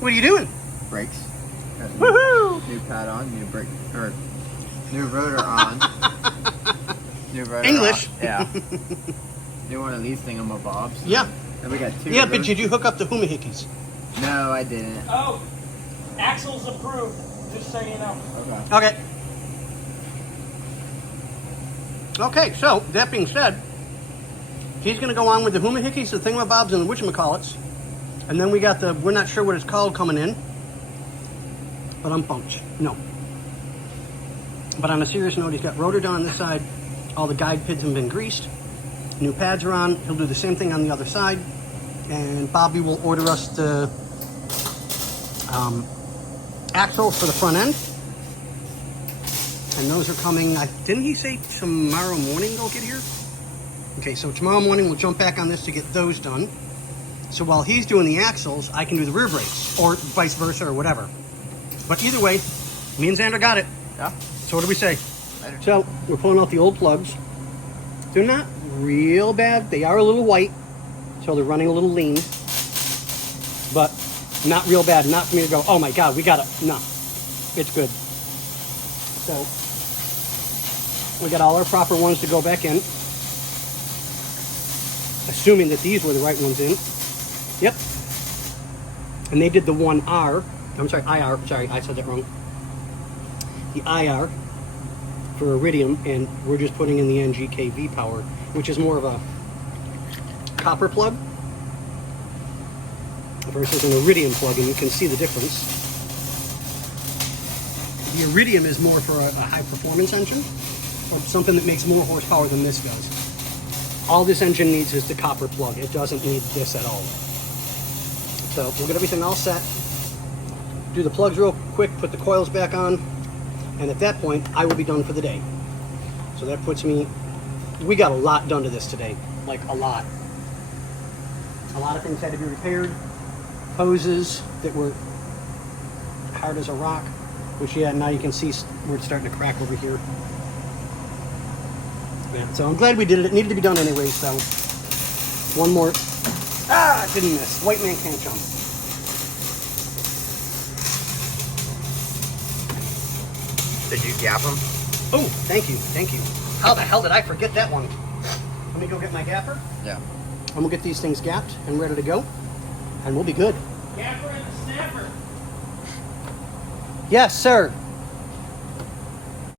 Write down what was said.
What are you doing? Brakes. Got Woohoo! new pad on, new brake, or new rotor on. New rotor English. on. Yeah. New one of these thingamabobs. Yeah. And we got two. Yeah, but did you hook up the hoomahickeys? No, I didn't. Oh, axles approved. Just so you know. Okay. Okay. Okay, so, that being said, he's going to go on with the hoomahickeys, the thingamabobs, and the whatchamacallits. And then we got the, we're not sure what it's called coming in. But I'm pumped. No. But on a serious note, he's got rotor done on this side. All the guide pins have been greased. New pads are on. He'll do the same thing on the other side. And Bobby will order us the axles for the front end. And those are coming, didn't he say tomorrow morning they'll get here? Okay, so tomorrow morning we'll jump back on this to get those done. So while he's doing the axles, I can do the rear brakes, or vice versa, or whatever. But either way, me and Xander got it. Yeah. So what do we say? Later. So we're pulling out the old plugs. They're not real bad. They are a little white, so they're running a little lean. But not real bad. Not for me to go, oh my God, we got it. No, it's good. So we got all our proper ones to go back in. Assuming that these were the right ones in. Yep. And they did the 1R. I'm sorry, IR. Sorry, I said that wrong. The IR for Iridium, and we're just putting in the NGKV power, which is more of a copper plug versus an Iridium plug, and you can see the difference. The Iridium is more for a high-performance engine, or something that makes more horsepower than this does. All this engine needs is the copper plug. It doesn't need this at all. So we'll get everything all set, do the plugs real quick, put the coils back on, and at that point, I will be done for the day. So that puts me, we got a lot done to this today, like a lot. A lot of things had to be repaired. Hoses that were hard as a rock, which yeah, now you can see where it's starting to crack over here. Yeah, so I'm glad we did it. It needed to be done anyway, so one more. Ah, didn't miss. White man can't jump. Did you gap them? Oh, thank you, thank you. How the hell did I forget that one? Let me go get my gapper, Yeah. and we'll get these things gapped and ready to go, and we'll be good. Gapper and the snapper. Yes, sir.